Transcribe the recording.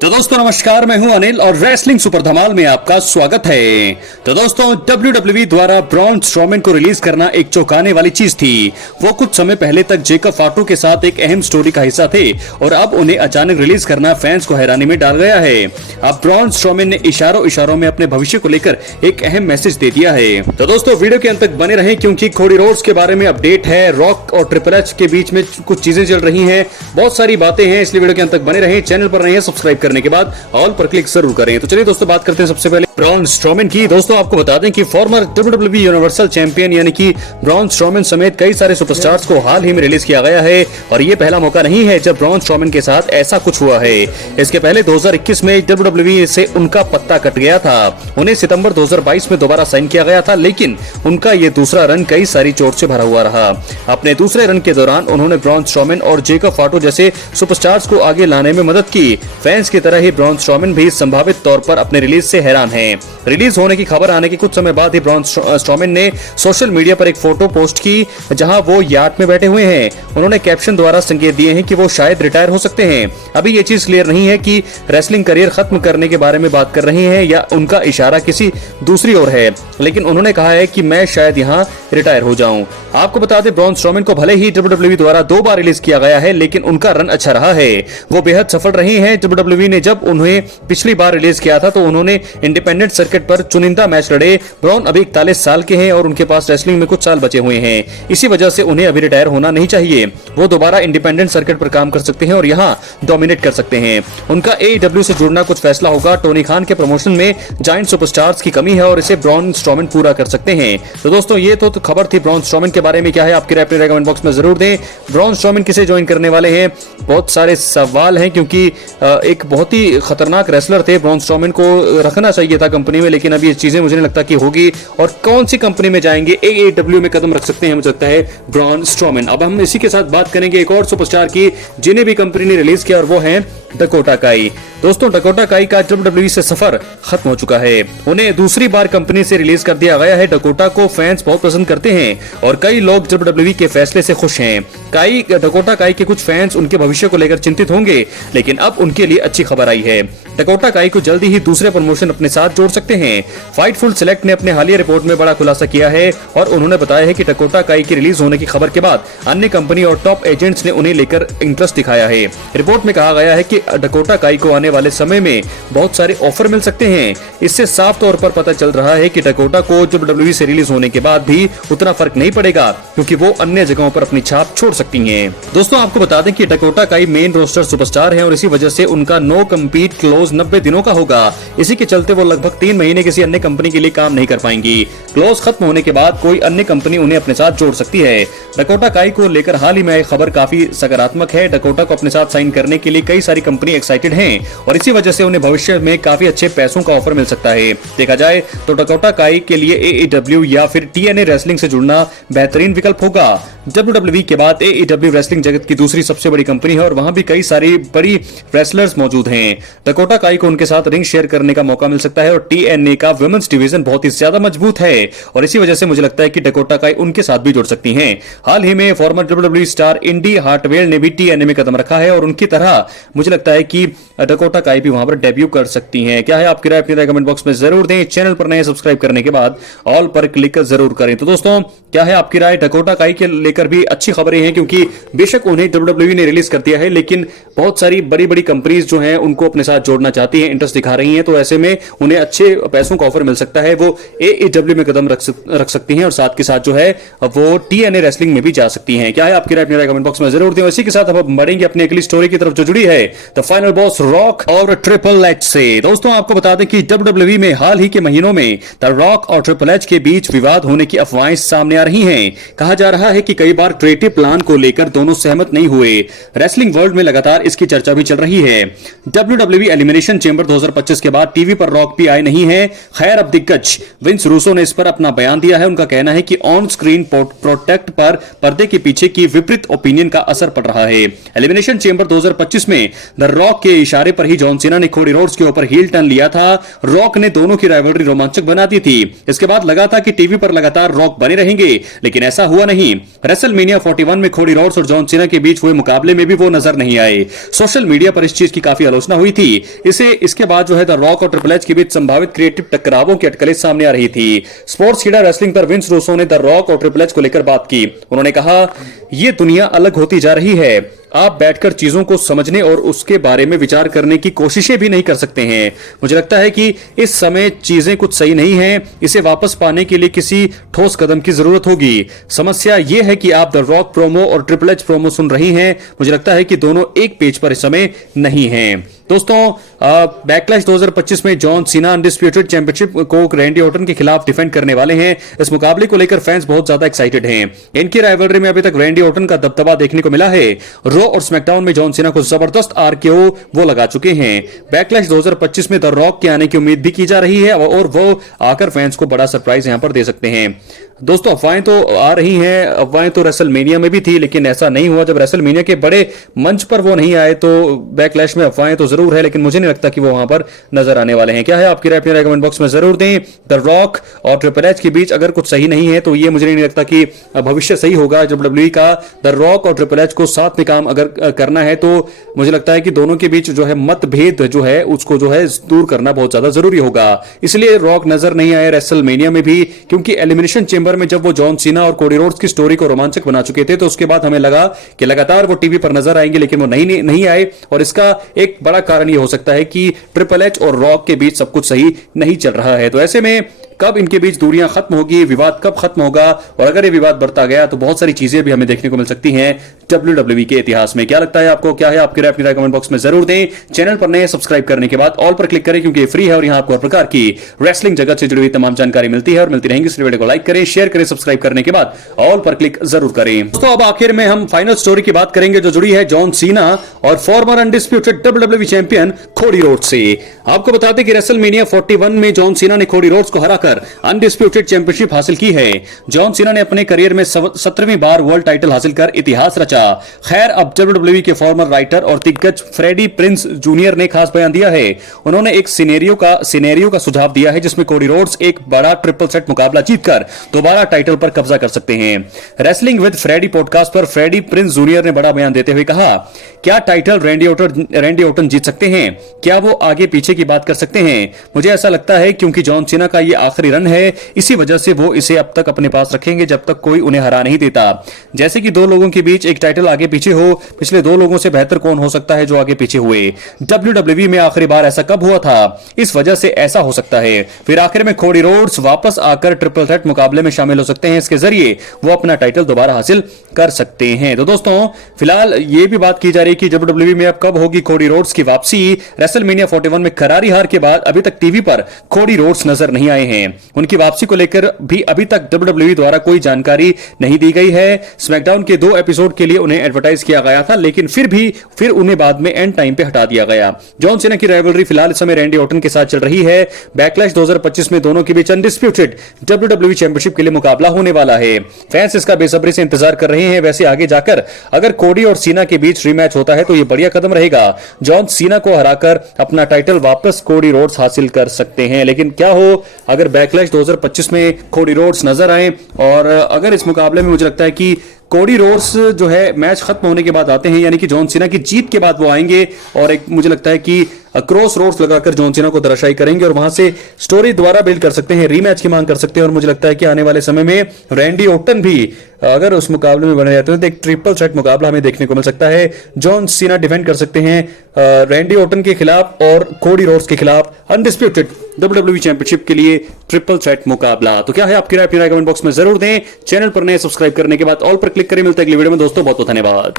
तो दोस्तों नमस्कार, मैं हूं अनिल और रेसलिंग सुपर धमाल में आपका स्वागत है। तो दोस्तों WWE द्वारा ब्रॉन स्ट्रोमैन को रिलीज करना एक चौंकाने वाली चीज थी। वो कुछ समय पहले तक जेकब फाटू के साथ एक अहम स्टोरी का हिस्सा थे और अब उन्हें अचानक रिलीज करना फैंस को हैरानी में डाल गया है। अब ब्रॉन स्ट्रोमैन ने इशारों में अपने भविष्य को लेकर एक अहम मैसेज दे दिया है। तो दोस्तों वीडियो के अंत तक बने रहें क्योंकि कोडी रोड्स के बारे में अपडेट है, रॉक और ट्रिपल एच के बीच में कुछ चीजें चल रही है, बहुत सारी बातें हैं, इसलिए वीडियो के अंत तक बने रहें। चैनल पर नहीं सब्सक्राइब करने के बाद ऑल पर क्लिक जरूर करें। तो चलिए दोस्तों बात करते हैं सबसे पहले ब्रॉन स्ट्रोमैन की। दोस्तों आपको बता दें कि फॉर्मर WWE यूनिवर्सल चैंपियन यानी कि ब्रॉन स्ट्रोमैन समेत कई सारे सुपरस्टार्स को हाल ही में रिलीज किया गया है और ये पहला मौका नहीं है जब ब्रॉन स्ट्रोमैन के साथ ऐसा कुछ हुआ है। इसके पहले 2021 में WWE से उनका पत्ता कट गया था। उन्हें सितंबर 2022 में दोबारा साइन किया गया था, लेकिन उनका ये दूसरा रन कई सारी चोट से भरा हुआ रहा। अपने दूसरे रन के दौरान उन्होंने ब्रॉन स्ट्रोमैन और जेकब फाटू जैसे सुपरस्टार्स को आगे लाने में मदद की। फैंस की तरह ही ब्रॉन स्ट्रोमैन भी संभावित तौर पर अपने रिलीज से हैरान हैं। रिलीज होने की खबर आने के कुछ समय बाद ही ब्रॉन स्ट्रोमैन ने सोशल मीडिया पर एक फोटो पोस्ट की जहां वो याट में बैठे हुए हैं। उन्होंने कैप्शन द्वारा संकेत दिए हैं कि वो शायद रिटायर हो सकते हैं। अभी ये चीज क्लियर नहीं है कि रेसलिंग करियर खत्म करने के बारे में बात कर रहे हैं या उनका इशारा किसी दूसरी ओर है, लेकिन उन्होंने कहा है कि मैं शायद यहां रिटायर हो जाऊं। आपको बता दें ब्रॉन स्ट्रोमैन को भले ही WWE द्वारा 2 बार रिलीज किया गया है, लेकिन उनका रन अच्छा रहा है। वो बेहद सफल रहे हैं। WWE ने जब उन्हें पिछली बार रिलीज किया था तो उन्होंने इंडिपेंडेंट सर्किट पर चुनिंदा मैच लड़े। ब्रॉन अभी 41 साल के हैं और उनके पास रेसलिंग में कुछ साल बचे हुए हैं। इसी वजह से उन्हें अभी रिटायर होना नहीं चाहिए। वो दोबारा इंडिपेंडेंट सर्किट पर काम कर सकते हैं और यहाँ डोमिनेट कर सकते हैं। उनका AEW से जुड़ना कुछ फैसला होगा। टोनी खान के प्रमोशन में जायंट सुपरस्टार्स की कमी है और इसे ब्रॉन स्ट्रोमैन पूरा कर सकते हैं। तो दोस्तों ये तो खबर थी ब्रॉन स्ट्रोमैन के बारे में। क्या है आपकी राय, अपने कमेंट बॉक्स में जरूर दें। ब्रॉन स्ट्रोमैन किसे ज्वाइन करने वाले हैं, बहुत सारे सवाल हैं क्योंकि एक बहुत ही खतरनाक रेसलर थे। ब्रॉन स्ट्रोमैन को रखना चाहिए था कंपनी में, लेकिन अभी ये चीजें मुझे नहीं लगता कि होगी। और कौन सी कंपनी में जाएंगे, AEW में कदम रख सकते हैं मुझे लगता है ब्रॉन स्ट्रोमैन। अब हम इसी के साथ बात करेंगे एक और सुपरस्टार की जिन्हें भी कंपनी ने रिलीज किया और वो है डकोटा काई। दोस्तों डकोटा काई का WWE से सफर खत्म हो चुका है। उन्हें दूसरी बार कंपनी से रिलीज कर दिया गया है। डकोटा को फैंस बहुत पसंद करते हैं और कई लोग WWE के फैसले से खुश हैं। डकोटा काई के कुछ फैंस उनके भविष्य को लेकर चिंतित होंगे, लेकिन अब उनके लिए अच्छी खबर आई है। डकोटा काई को जल्दी ही दूसरे प्रमोशन अपने साथ जोड़ सकते हैं। फाइटफुल सेलेक्ट ने अपने हालिया रिपोर्ट में बड़ा खुलासा किया है और उन्होंने बताया है कि डकोटा काई की रिलीज होने की खबर के बाद अन्य कंपनी और टॉप एजेंट्स ने उन्हें लेकर इंटरेस्ट दिखाया है। रिपोर्ट में कहा गया है कि डकोटा काई को आने वाले समय में बहुत सारे ऑफर मिल सकते हैं। इससे साफ तौर पर पता चल रहा है कि डकोटा को WWE से रिलीज होने के बाद भी उतना फर्क नहीं पड़ेगा क्योंकि वो अन्य जगहों पर अपनी छाप छोड़ सकती हैं। दोस्तों आपको बता दें कि डकोटा काई मेन रोस्टर सुपरस्टार हैं और इसी वजह से उनका नो कम्पीट क्लोज 90 दिनों का होगा। इसी के चलते वो लगभग 3 महीने किसी अन्य कंपनी के लिए काम नहीं कर पाएंगी। क्लोज खत्म होने के बाद कोई अन्य कंपनी उन्हें अपने साथ जोड़ सकती है। डकोटा काई को लेकर हाल ही में खबर काफी सकारात्मक है। डकोटा को अपने साथ साइन करने के लिए कई सारी कंपनी एक्साइटेड हैं और इसी वजह से उन्हें भविष्य में काफी अच्छे पैसों का ऑफर मिल सकता है। देखा जाए तो डकोटा काई के लिए AEW या फिर TNA रेसलिंग से जुड़ना बेहतरीन विकल्प होगा। WWE के बाद AEW रेसलिंग जगत की दूसरी सबसे बड़ी कंपनी है और वहां भी कई सारी बड़ी रेसलर्स मौजूद हैं। डकोटा काई को उनके साथ रिंग शेयर करने का मौका मिल सकता है और TNA का वुमेन्स डिवीजन बहुत ही ज्यादा मजबूत है और इसी वजह से मुझे लगता है कि डकोटा काई उनके साथ भी जुड़ सकती हैं। हाल ही में फॉर्मर WWE स्टार इंडी हार्टवेल ने भी TNA में कदम रखा है और उनकी तरह मुझे लगता है कि डकोटा काई भी वहां पर डेब्यू कर सकती हैं। क्या है आपकी राय, अपनी राय कमेंट बॉक्स में जरूर दें। चैनल पर नए सब्सक्राइब करने के बाद ऑल पर क्लिक जरूर करें। तो दोस्तों क्या है आपकी राय, डकोटा काई के लेकर भी अच्छी खबरें हैं क्योंकि बेशक उन्हें WWE ने रिलीज कर दिया है, लेकिन बहुत सारी बड़ी बड़ी कंपनीज जो हैं उनको अपने साथ जोड़ना चाहती हैं, इंटरेस्ट दिखा रही हैं, तो ऐसे में उन्हें अच्छे पैसों का ऑफर मिल सकता है। वो AEW में कदम रख सकती हैं और साथ के साथ जो है वो TNA रेसलिंग में भी जा सकती हैं। क्या है आपकी राय, अपनी राय कमेंट बॉक्स में जरूर दें। इसी के साथ अब बढ़ेंगे अपनी अगली स्टोरी की तरफ जो जुड़ी है द फाइनल बॉस रॉक और ट्रिपल एच से। दोस्तों आपको बता दें कि WWE में हाल ही के महीनों में द रॉक और ट्रिपल एच के बीच विवाद होने की अफवाहें सामने आ रही हैं। कहा जा रहा है कि कई बार क्रिएटिव प्लान को लेकर दोनों सहमत नहीं हुए। रेसलिंग वर्ल्ड में लगातार इसकी चर्चा भी चल रही है। WWE एलिमिनेशन चेंबर 2025 के बाद टीवी पर रॉक भी आए नहीं है। खैर अब दिग्गज विंस रूसो ने इस पर अपना बयान दिया है। उनका कहना है कि ऑन स्क्रीन प्रोटेक्ट पर पर्दे के पीछे की विपरीत ओपिनियन का असर पड़ रहा है। एलिमिनेशन चेंबर 2025 में द रॉक के इशारे पर ही जॉन सीना ने कोडी रोड्स के ऊपर हील टर्न लिया था। रॉक ने दोनों की राइवलरी रोमांचक बना दी थी। थी। इसके बाद लगा था कि टीवी पर लगातार रॉक बने रहेंगे, लेकिन ऐसा हुआ नहीं। रेसलमेनिया 41 में कोडी रोड्स और जॉन सीना के बीच हुए मुकाबले में भी वो नजर नहीं आए। सोशल मीडिया पर इस चीज की काफी आलोचना हुई थी। इसके बाद जो है द रॉक और ट्रिपल एच के बीच संभावित क्रिएटिव टकरावों की अटकलें सामने आ रही थी। स्पोर्ट्स कीड़ा रेसलिंग पर विंस रूसो ने द रॉक और ट्रिपल एच को लेकर बात की। उन्होंने कहा, यह दुनिया अलग होती जा रही है। आप बैठकर चीजों को समझने और उसके बारे में विचार करने की कोशिशें भी नहीं कर सकते हैं। मुझे लगता है कि इस समय चीजें कुछ सही नहीं हैं। इसे वापस पाने के लिए किसी ठोस कदम की जरूरत होगी। समस्या यह है कि आप द रॉक प्रोमो और ट्रिपल एच प्रोमो सुन रही हैं। मुझे लगता है कि दोनों एक पेज पर इस समय नहीं हैं। दोस्तों, बैकलैश 2025 में जॉन सीना अनडिस्प्यूटेड चैंपियनशिप को रैंडी ऑर्टन के खिलाफ डिफेंड करने वाले हैं। इस मुकाबले को लेकर फैंस बहुत ज्यादा एक्साइटेड हैं। इनकी राइवलरी में अभी तक रैंडी ऑर्टन का दबदबा देखने को मिला है। रॉ और स्मैकडाउन में जॉन सीना को जबरदस्त आरकेओ वो लगा चुके हैं। बैकलैश 2025 में द रॉक के आने की उम्मीद भी की जा रही है और वो आकर फैंस को बड़ा सरप्राइज यहां पर दे सकते हैं। दोस्तों, अफवाहें तो आ रही हैं। अफवाहें तो रेसलमेनिया में भी थी, लेकिन ऐसा नहीं हुआ। जब रेसलमेनिया के बड़े मंच पर वो नहीं आए तो बैकलैश में अफवाहें तो जरूर है, लेकिन मुझे नहीं लगता कि वो वहां पर नजर आने वाले हैं। क्या है आपकी राय? अपनी राय कमेंट बॉक्स में जरूर दें। द रॉक और ट्रिपल एच के बीच अगर कुछ सही नहीं है तो ये मुझे नहीं लगता कि भविष्य सही होगा। जब डब्ल्यूई का द रॉक और ट्रिपल एच को साथ में काम अगर करना है तो मुझे लगता है कि दोनों के बीच जो है मतभेद जो है उसको जो है दूर करना बहुत ज्यादा जरूरी होगा। इसलिए रॉक नजर नहीं आए रेसलमेनिया में भी, क्योंकि एलिमिनेशन चेंबर में जब वो जॉन सीना और कोडी रोड्स की स्टोरी को रोमांचक बना चुके थे तो उसके बाद हमें लगा कि लगातार वो टीवी पर नजर आएंगे, लेकिन वो नहीं आए। और इसका एक बड़ा कारण ये हो सकता है कि ट्रिपल एच और रॉक के बीच सब कुछ सही नहीं चल रहा है। तो ऐसे में कब इनके बीच दूरियां खत्म होगी, विवाद कब खत्म होगा, और अगर ये विवाद बढ़ता गया तो बहुत सारी चीजें भी हमें देखने को मिल सकती हैं डब्ल्यूडब्ल्यूई के इतिहास में। क्या लगता है आपको? क्या है आपकी राय? अपनी राय कमेंट बॉक्स में जरूर दें। चैनल पर नए सब्सक्राइब करने के बाद ऑल पर क्लिक करें, क्योंकि ये फ्री है और यहां आपको हर प्रकार की रेसलिंग जगत से जुड़ी हुई तमाम जानकारी मिलती है और मिलती रहेंगी। इस वीडियो को लाइक करें, शेयर करें, सब्सक्राइब करने के बाद ऑल पर क्लिक जरूर करें। दोस्तों, अब आखिर में हम फाइनल स्टोरी की बात करेंगे जो जुड़ी है जॉन सीना और farmer undisputed WWE champion Cody Rhodes से। आपको बता दें कि रेसलमेनिया 41 में जॉन सीना ने कोडी रोड्स को हराकर अनडिस्प्यूटेड चैंपियनशिप हासिल की है। जॉन सीना ने अपने करियर में 17वीं बार वर्ल्ड टाइटल हासिल कर इतिहास रचा। खैर, अब डब्ल्यूडब्ल्यूई के फॉर्मर राइटर और दिग्गज फ्रेडी प्रिंस जूनियर ने खास बयान दिया है। उन्होंने एक सिनेरियो का सुझाव दिया है जिसमें कोडी रोड्स एक बड़ा ट्रिपल सेट मुकाबला जीतकर दोबारा टाइटल पर कब्जा कर सकते हैं। रेसलिंग विद फ्रेडी पॉडकास्ट पर फ्रेडी प्रिंस जूनियर ने बड़ा बयान देते हुए कहा, क्या टाइटल रैंडी ऑर्टन जीत सकते हैं? क्या वो आगे पीछे की बात कर सकते हैं? मुझे ऐसा लगता है क्योंकि जॉन सीना का ये आखिरी रन है, इसी वजह से वो इसे अब तक अपने पास रखेंगे जब तक कोई उन्हें हरा नहीं देता। जैसे कि दो लोगों के बीच एक टाइटल आगे पीछे हो, पिछले दो लोगों से बेहतर कौन हो सकता है जो आगे पीछे हुए? डब्ल्यूडब्ल्यूई में आखिरी बार ऐसा कब हुआ था? इस वजह से ऐसा हो सकता है। फिर आखिर में कोडी रोड्स वापस आकर ट्रिपल थ्रेट मुकाबले में शामिल हो सकते हैं। इसके जरिए वो अपना टाइटल दोबारा हासिल कर सकते हैं। तो दोस्तों, फिलहाल ये भी बात की जा रही है कि डब्ल्यूडब्ल्यूई में अब कब होगी कोडी रोड्स की वापसी। रेसलमेनिया 41 में करारी हार के बाद अभी तक टीवी पर कोडी रोड्स नजर नहीं आए हैं। उनकी वापसी को लेकर भी अभी तक डब्ल्यूडब्ल्यूई द्वारा कोई जानकारी नहीं दी गई है। स्मैकडाउन के 2 एपिसोड के लिए उन्हें एडवर्टाइज किया गया था, लेकिन फिर उन्हें बाद में एंड टाइम पे हटा दिया गया। जॉन सीना की राइवलरी फिलहाल इस समय रैंडी ऑर्टन के साथ चल रही है। बैकलैश 2025 में दोनों के बीच अनडिस्प्यूटेड डब्ल्यूडब्ल्यूई चैंपियनशिप के लिए मुकाबला होने वाला है। फैंस इसका बेसब्री से इंतजार कर रहे हैं। वैसे आगे जाकर अगर कोडी और सीना के बीच रीमैच होता है तो यह बढ़िया कदम रहेगा। जॉन सीना को हराकर अपना टाइटल वापस कोडी रोड्स हासिल कर सकते हैं। लेकिन क्या हो अगर बैकलैश 2025 में कोडी रोड्स नजर आए, और अगर इस मुकाबले में मुझे लगता है कि कोडी रोड्स जो है मैच खत्म होने के बाद आते हैं, यानी कि जॉन सीना की जीत के बाद वो आएंगे और एक मुझे लगता है कि क्रॉस रोड्स लगाकर जॉन सीना को धराशायी करेंगे और वहां से स्टोरी द्वारा बिल्ड कर सकते हैं, रीमैच की मांग कर सकते हैं। और मुझे लगता है कि आने वाले समय में रैंडी ऑर्टन भी अगर उस मुकाबले में बने जाते हैं तो एक ट्रिपल सेट मुकाबला हमें देखने को मिल सकता है। जॉन सीना डिफेंड कर सकते हैं रैंडी ऑर्टन के खिलाफ और कोडी रोड्स के खिलाफ अनडिस्प्यूटेड डब्ल्यूडब्ल्यूई चैंपियनशिप के लिए ट्रिपल सेट मुकाबला। तो क्या है आपकी राय? अपनी राय कमेंट बॉक्स में जरूर दें। चैनल पर नए सब्सक्राइब करने के बाद ऑल पर क्लिक करें। मिलता है अगली वीडियो में। दोस्तों, बहुत बहुत धन्यवाद।